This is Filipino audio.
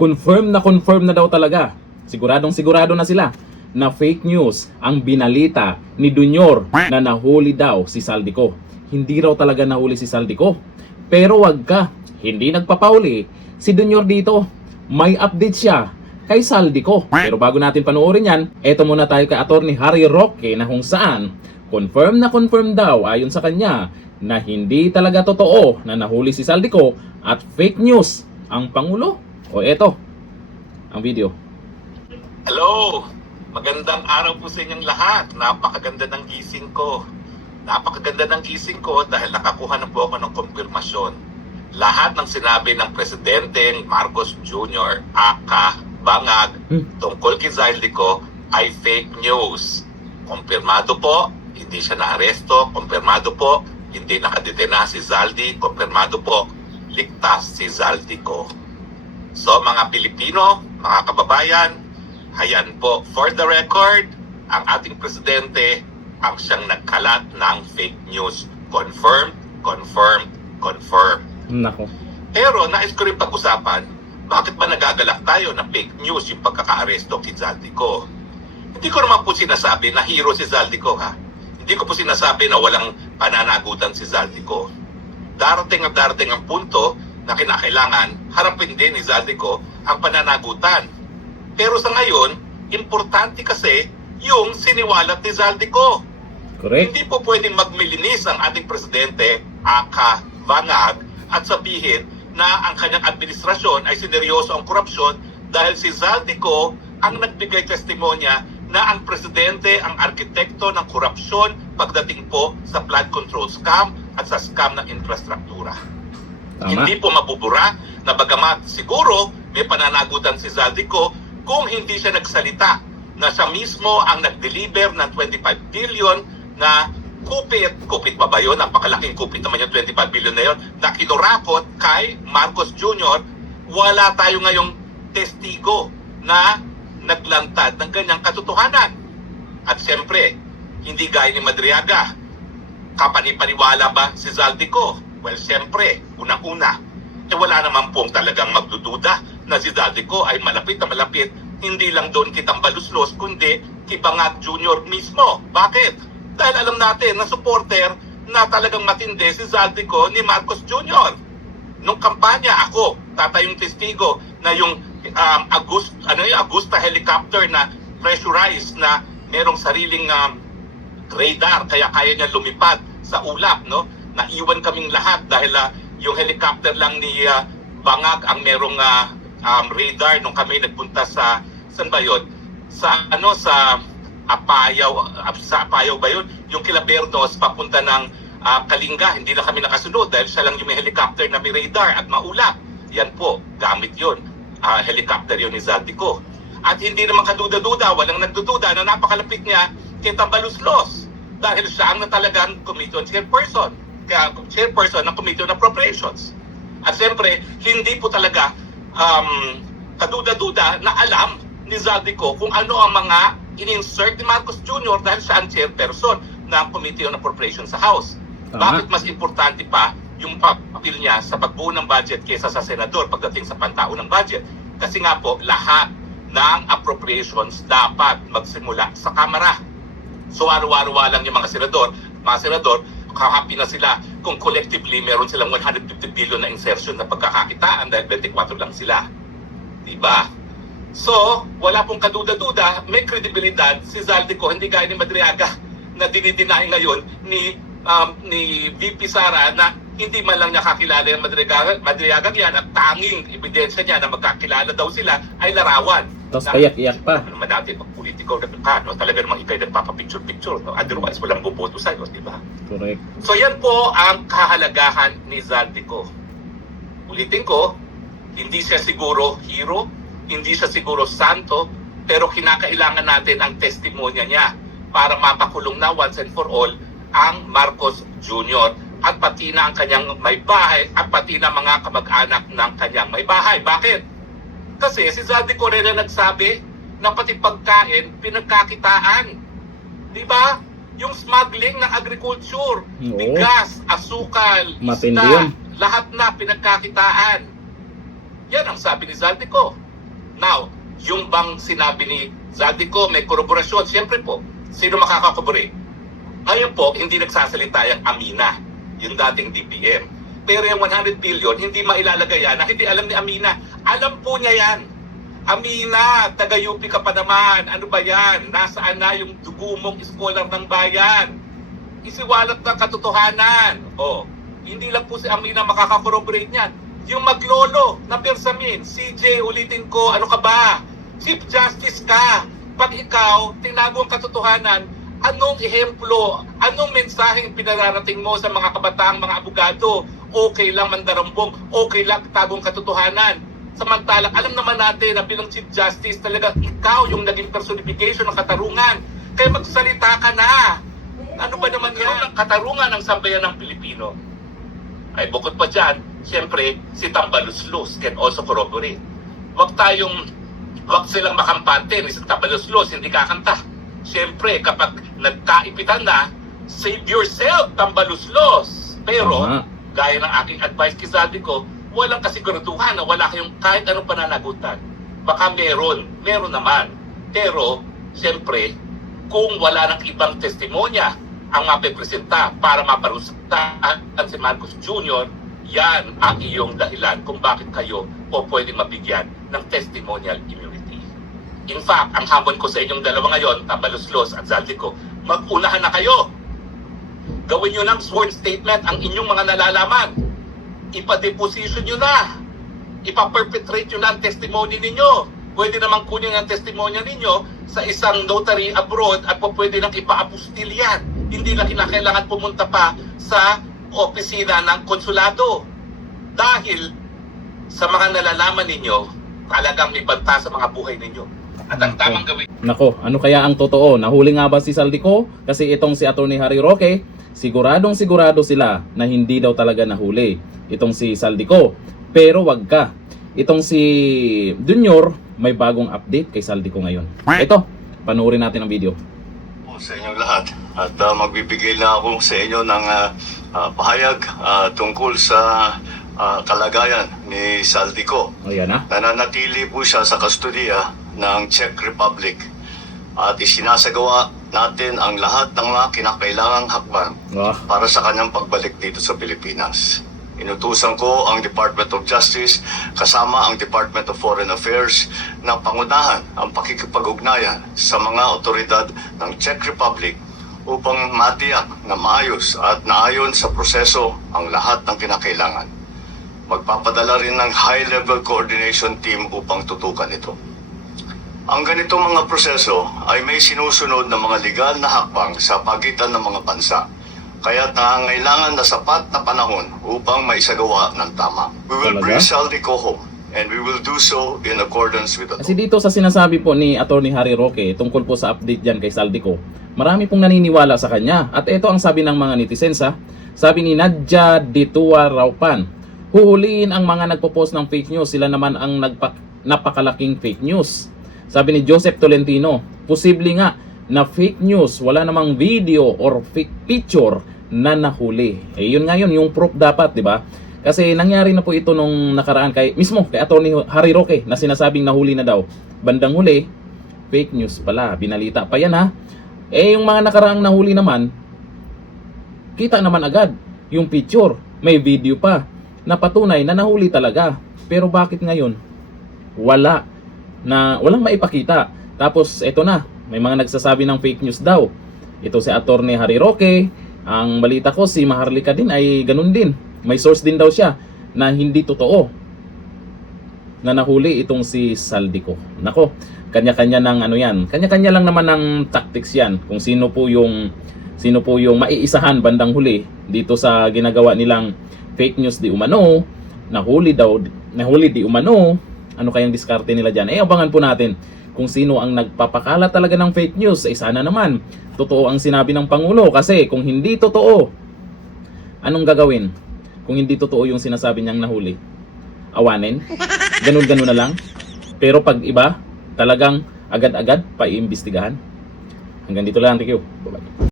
confirm na daw talaga. Siguradong sigurado na sila na fake news ang binalita ni Junior na nahuli daw si Zaldico. Hindi raw talaga nahuli si Zaldico. Pero wag ka, hindi nagpapauli si Junior dito. May update siya kay Zaldico. Pero bago natin panoorin yan, eto muna tayo kay Attorney Harry Roque na kung saan confirm daw ayon sa kanya na hindi talaga totoo na nahuli si Zaldico at fake news ang Pangulo. O eto, ang video. Hello! Magandang araw po sa inyong lahat. Napakaganda ng gising ko. Dahil nakakuha na po ako ng kumpirmasyon. Lahat ng sinabi ng Presidente Marcos Jr. aka Bangag tungkol kay Zaldico ay fake news. Kumpirmado po, hindi siya naaresto. Kumpirmado po, hindi nakadetena si Zaldi. Kumpirmado po, ligtas si Zaldico. So mga Pilipino, mga kababayan, ayan po, for the record, ang ating Presidente ang siyang nagkalat ng fake news. Confirmed. Nako. Pero nais ko rin pag-usapan, bakit ba nagagalak tayo na fake news yung pagkaka-aresto kay Zaldico? Hindi ko naman po sinasabi na hero si Zaldico, ha? Hindi ko po sinasabi na walang pananagutan si Zaldico. Darating ang punto na kinakailangan harapin din ni Zaldico ang pananagutan. Pero sa ngayon, importante kasi yung siniwalat ni Zaldico. Correct. Hindi po pwedeng magmilinis ang ating Presidente, aka Bangag, at sabihin na ang kanyang administrasyon ay sineryoso ang korupsyon dahil si Zaldico ang nagbigay testimonya na ang Presidente ang arkitekto ng korupsyon pagdating po sa flood control scam at sa scam ng infrastruktura. Tama. Hindi po mabubura na bagamat siguro may pananagutan si Zaldico kung hindi siya nagsalita na siya mismo ang nag-deliver ng 25 billion na kupit pa ba yun? Napakalaking kupit naman yung 25 billion na yun na kinurakot kay Marcos Jr. Wala tayo ngayong testigo na naglantad ng ganyang katotohanan. At siyempre, hindi gaya ni Madriaga. Kapanipaniwala ba si Zaldico? Well, siyempre, unang-una, wala naman pong talagang magdududa na si Zaldico ay malapit na malapit, hindi lang doon kitang baluslos, kundi kay Bangag Jr. mismo. Bakit? Dahil alam natin na supporter na talagang matindi si Zaldico ni Marcos Jr. Nung kampanya, ako, tatayong testigo na yung Agusta helicopter na pressurized na merong sariling radar, kaya kaya niya lumipad sa ulap, no? Naiwan kaming lahat dahil yung helicopter lang ni Bangag ang merong radar nung kami nagpunta sa saan ba yun? Sa Apayaw ba yun? Yung kila Bernos papunta ng Kalinga, hindi na kami nakasunod dahil siya lang yung may helicopter na may radar at maulap. Yan po, gamit yun. Helicopter yun ni Zaldico. At hindi naman kaduda-duda, walang nagdududa na napakalapit niya kay Tambaluslos dahil siya ang talagang Committee on Chairperson. Kaya Chairperson ng Committee on Appropriations. At siyempre, hindi po talaga kaduda-duda na alam ni Zaldico kung ano ang mga in-insert ni Marcos Jr. dahil siya ang chairperson ng Committee on Appropriations sa House. Bakit mas importante pa yung papel niya sa pagbuo ng budget kaysa sa senador pagdating sa pantao ng budget? Kasi nga po, lahat ng appropriations dapat magsimula sa Kamara. So araw-araw lang yung mga senador, happy na sila kung collectively meron silang 150 billion na insertion na pagkakakitaan dahil 24 lang sila. Diba? So, wala pong kaduda-duda, may kredibilidad si Zaldico, hindi gaya ni Madriaga na dinidinay ngayon ni VP Sara na hindi man lang niya kakilala yung Madriaga yan at tanging ebidensya niya na magkakilala daw sila ay larawan. Tapos kayak-iyak pa. Ano naman natin, pag politiko na no? Talaga namang ikay nagpapapicture-picture. No? Otherwise, walang buboto sa'yo, di ba? Correct. So yan po ang kahalagahan ni Zaldico. Ulitin ko, hindi siya siguro hero, hindi siya siguro santo, pero kinakailangan natin ang testimonya niya para mapakulong na once and for all ang Marcos Jr. at pati na ang kanyang may bahay at pati na mga kamag-anak ng kanyang may bahay. Bakit? Kasi si Zaldico rin na nagsabi na pati pagkain pinagkakitaan. Di ba? Yung smuggling ng agriculture, bigas, asukal, Matindi isda, yun. lahat na pinagkakitaan. Yan ang sabi ni Zaldico. Now, yung bang sinabi ni Zaldico may koroborasyon, siyempre po, sino makakakorobore? Ngayon po, hindi nagsasalita yung Amina, yung dating DPM. Pero yung 100 billion, hindi mailalagay yan na hindi alam ni Amina. Alam po niya yan. Amina, taga-UP ka pa naman. Ano ba yan? Nasaan na yung dugo mong scholar ng bayan? Isiwalat ng katotohanan. O, hindi lang po si Amina makakakorroborate niyan. Yung maglolo na Bersamin, CJ, ulitin ko, ano ka ba? Chief Justice ka. Pag ikaw, tinago ang katotohanan, anong ehemplo, anong mensaheng pinararating mo sa mga kabataang mga abogado? Okay lang mandarambong, okay lang tagong katotohanan. Samantalang alam naman natin na bilang Chief Justice talaga ikaw yung naging personification ng katarungan. Kaya magsalita ka na. Ano ba naman yan? Ang katarungan ng sambayan ng Pilipino. Ay bukod pa dyan, siyempre si Tambaluslos can also corroborate. Wag silang makampante ni si Tambaluslos, hindi kakanta. Siyempre kapag nagkaipitan na, save yourself, Tambaluslos. Pero, gaya ng aking advice kay Zaldico, walang kasiguraduhan na wala kayong kahit anong pananagutan. Baka meron naman. Pero, siyempre, kung wala ng ibang testimonya ang mapipresenta para maparusahan si Marcos Jr., yan ang iyong dahilan kung bakit kayo po pwedeng mabigyan ng testimonial immunity. In fact, ang hamon ko sa inyong dalawa ngayon, Tambaluslos at Zaldico, mag-unahan na kayo. Gawin nyo ng sworn statement ang inyong mga nalalaman. Ipa-deposition nyo na. Ipa-perpetrate nyo na ang testimony ninyo. Pwede namang kunin ang testimonya ninyo sa isang notary abroad at po pwede nang ipa-apostil yan. Hindi na kinakailangan pumunta pa sa opisina ng konsulado. Dahil sa mga nalalaman ninyo, talagang may banta sa mga buhay ninyo. At ang tamang gawin... Nako, ano kaya ang totoo? Nahuli nga ba si Zaldico? Kasi itong si Atty. Harry Roque, siguradong sigurado sila na hindi daw talaga nahuli itong si Zaldico. Pero wag ka. Itong si Junior, may bagong update kay Zaldico ngayon. Ito, panoorin natin ang video. Sa inyong lahat. At magbibigay na ako sa inyo ng pahayag tungkol sa kalagayan ni Zaldico. O yan na. Nananatili po siya sa kustodiya ng Czech Republic at isinasagawa natin ang lahat ng mga kinakailangang hakbang para sa kanyang pagbalik dito sa Pilipinas. Inutusan ko ang Department of Justice kasama ang Department of Foreign Affairs na pangunahan ang pakikipag-ugnayan sa mga otoridad ng Czech Republic upang matiyak na maayos at naayon sa proseso ang lahat ng kinakailangan. Magpapadala rin ng high-level coordination team upang tutukan ito. Ang ganitong mga proseso ay may sinusunod na mga legal na hakbang sa pagitan ng mga bansa. Kaya nangangailangan na sapat na panahon upang maisagawa ng tama. We will bring Zaldico home and we will do so in accordance with the law. Kasi dito sa sinasabi po ni Atty. Harry Roque tungkol po sa update dyan kay Zaldico, marami pong naniniwala sa kanya. At ito ang sabi ng mga netizens ha. Sabi ni Nadja Ditua Raupan, huhuliin ang mga nagpo-post ng fake news. Sila naman ang napakalaking fake news. Sabi ni Joseph Tolentino, posible nga na fake news, wala namang video or fake picture na nahuli. Eh yun nga yun, yung proof dapat, di ba? Kasi nangyari na po ito nung nakaraan kay Atty. Harry Roque na sinasabing nahuli na daw. Bandang huli, fake news pala, binalita pa yan ha. Eh yung mga nakaraang nahuli naman, kita naman agad yung picture, may video pa na patunay na nahuli talaga. Pero bakit ngayon? Walang maipakita. Tapos ito na, may mga nagsasabi ng fake news daw. Ito si Atty. Harry Roque. Ang balita ko si Maharlika din ay ganun din. May source din daw siya na hindi totoo na nahuli itong si Zaldico. Nako, kanya-kanya ng ano yan. Kanya-kanya lang naman ng tactics yan. Kung sino po yung maiisahan bandang huli dito sa ginagawa nilang fake news di umano, nahuli di umano. Ano kayang diskarte nila dyan? Eh, abangan po natin kung sino ang nagpapakala talaga ng fake news. Eh, sana naman totoo ang sinabi ng Pangulo. Kasi kung hindi totoo, anong gagawin? Kung hindi totoo yung sinasabi niyang nahuli, awanin? Ganun-ganun na lang? Pero pag iba, talagang agad-agad pa iimbestigahan. Hanggang dito lang. Thank you. Bye-bye.